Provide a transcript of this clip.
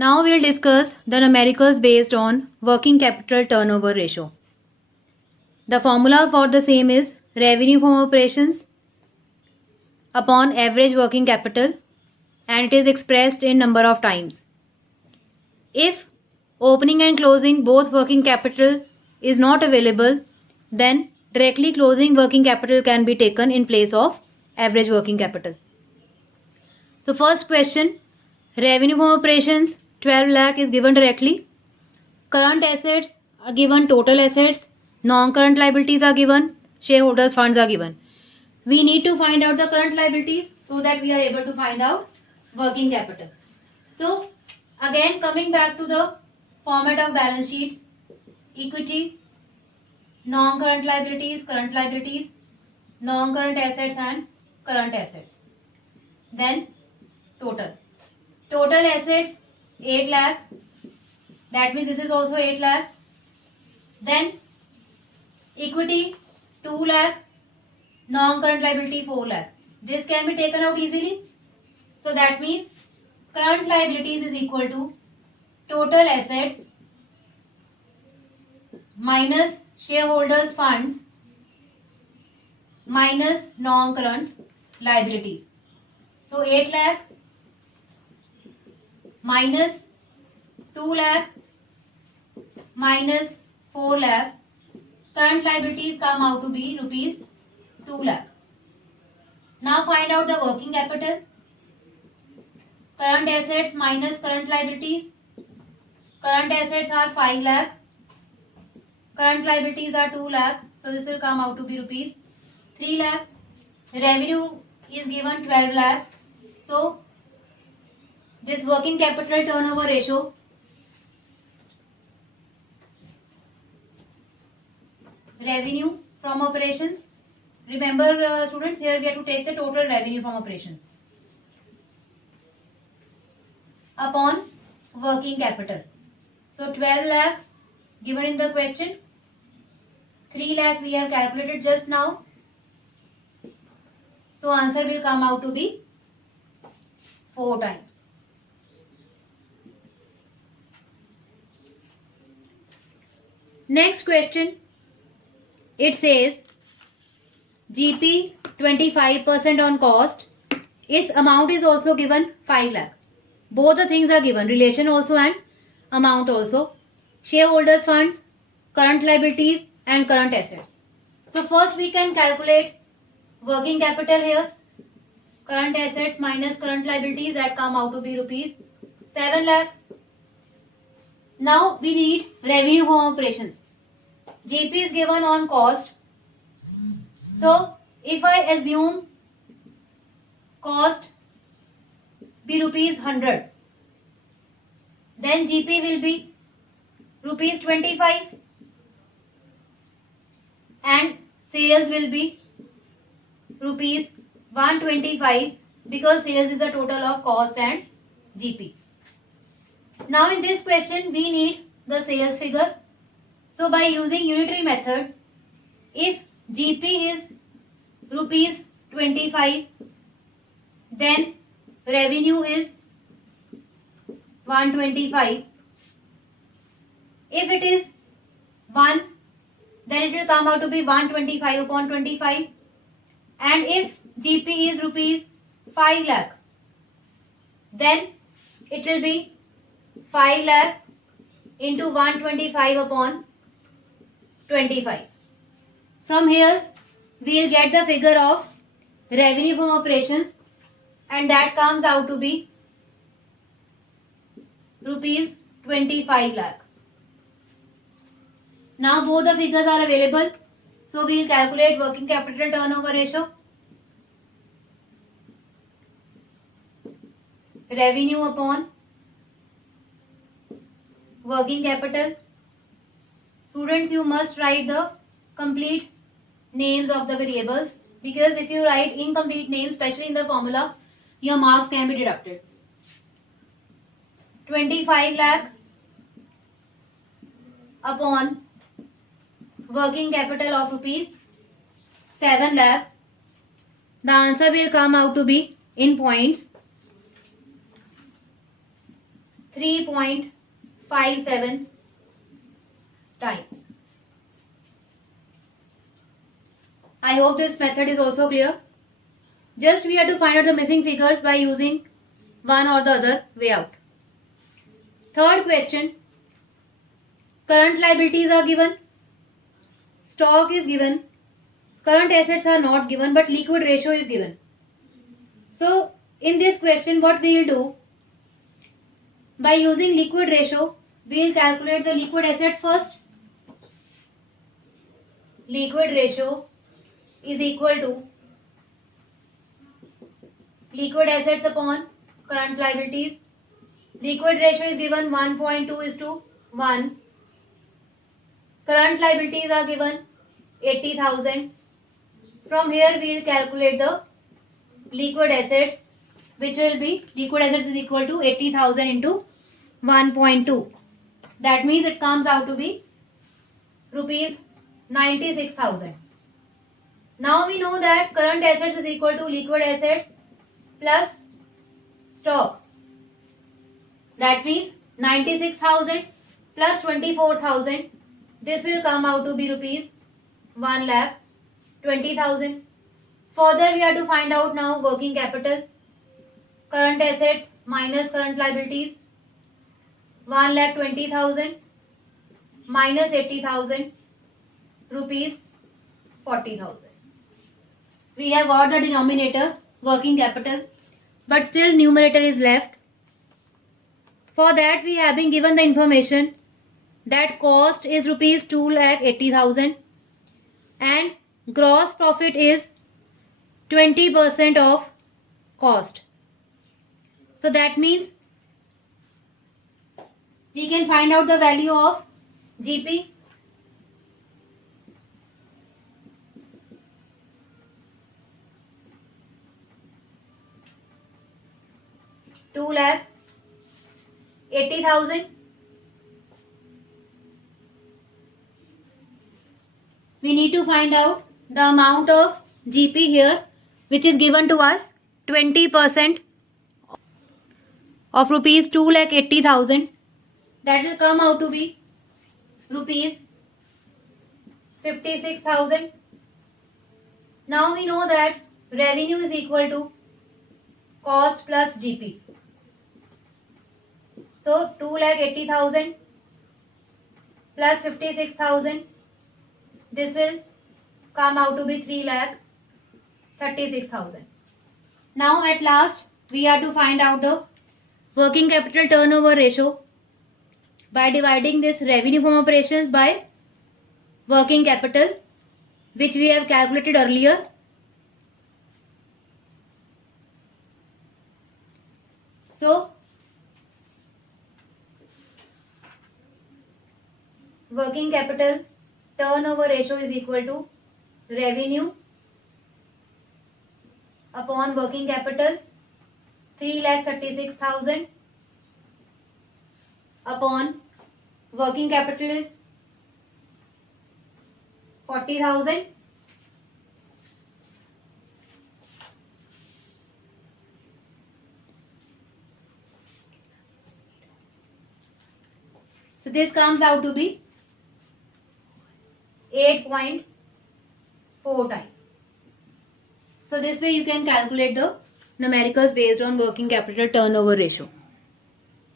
Now we'll discuss the numericals based on working capital turnover ratio. The formula for the same is revenue from operations upon average working capital, and it is expressed in number of times. If opening and closing both working capital is not available, then directly closing working capital can be taken in place of average working capital. So first question, revenue from operations 12 lakh is given directly. Current assets are given, total assets, non-current liabilities are given, shareholders funds are given. We need to find out the current liabilities so that we are able to find out working capital. So again, coming back to the format of balance sheet, equity, non-current liabilities, current liabilities, non-current assets and current assets. Then total assets 8 lakh, that means this is also 8 lakh. Then equity 2 lakh, non-current liability 4 lakh. This can be taken out easily. So that means current liabilities is equal to total assets minus shareholders funds minus non-current liabilities. So 8 lakh minus 2 lakh minus 4 lakh, current liabilities come out to be rupees 2 lakh. Now find out the working capital. Current assets minus current liabilities. Current assets are 5 lakh. Current liabilities are 2 lakh. So this will come out to be rupees 3 lakh. Revenue is given 12 lakh. So this working capital turnover ratio revenue from operations. Remember students, here we have to take the total revenue from operations upon working capital. So 12 lakh given in the question, 3 lakh we have calculated just now. So answer will come out to be 4 times. Next question, it says GP 25% on cost. Its amount is also given 5 lakh. Both the things are given, relation also and amount also. Shareholders funds, current liabilities and current assets. So first we can calculate working capital here. Current assets minus current liabilities, that come out to be rupees 7 lakh. Now we need revenue from operations. GP is given on cost. So if I assume cost be rupees 100, then GP will be rupees 25 and sales will be rupees 125, because sales is the total of cost and GP. Now in this question we need the sales figure. So by using unitary method, if GP is rupees 25, then revenue is 125. If it is 1, then it will come out to be 125 upon 25. And if GP is rupees 5 lakh, then it will be 5 lakh into 125 upon 25. From here we will get the figure of revenue from operations, and that comes out to be rupees 25 lakh. Now both the figures are available, so we will calculate working capital turnover ratio. Revenue upon working capital. Students, you must write the complete names of the variables, because if you write incomplete names, especially in the formula, your marks can be deducted. 25 lakh upon working capital of rupees 7 lakh. The answer will come out to be in points 3.57 times. I hope this method is also clear. Just we have to find out the missing figures by using one or the other way out. Third question. Current liabilities are given. Stock is given. Current assets are not given, but liquid ratio is given. So in this question, what we will do, by using liquid ratio, we will calculate the liquid assets first. Liquid ratio is equal to liquid assets upon current liabilities. Liquid ratio is given 1.2:1. Current liabilities are given 80,000. From here we will calculate the liquid assets, which will be liquid assets is equal to 80,000 into 1.2. That means it comes out to be rupees 96,000. Now we know that current assets is equal to liquid assets plus stock. That means 96,000 plus 24,000. This will come out to be rupees 1,20,000. Further, we have to find out now working capital. Current assets minus current liabilities. 1,20,000 minus 80,000, rupees 40,000. We have got the denominator, working capital, but still numerator is left. For that we have been given the information that cost is rupees 2,80,000 and gross profit is 20% of cost. So that means we can find out the value of GP. $2,80,000. We need to find out the amount of GP here, which is given to us 20% of rupees 2,80,000. That will come out to be rupees 56,000. Now we know that revenue is equal to cost plus GP. So 2,80,000 plus 56,000. This will come out to be 3,36,000. Now at last we have to find out the working capital turnover ratio by dividing this revenue from operations by working capital, which we have calculated earlier. So working capital turnover ratio is equal to revenue upon working capital, 3,36,000 upon working capital is 40,000. So this comes out to be 8.4 times. So this way you can calculate the numericals based on working capital turnover ratio.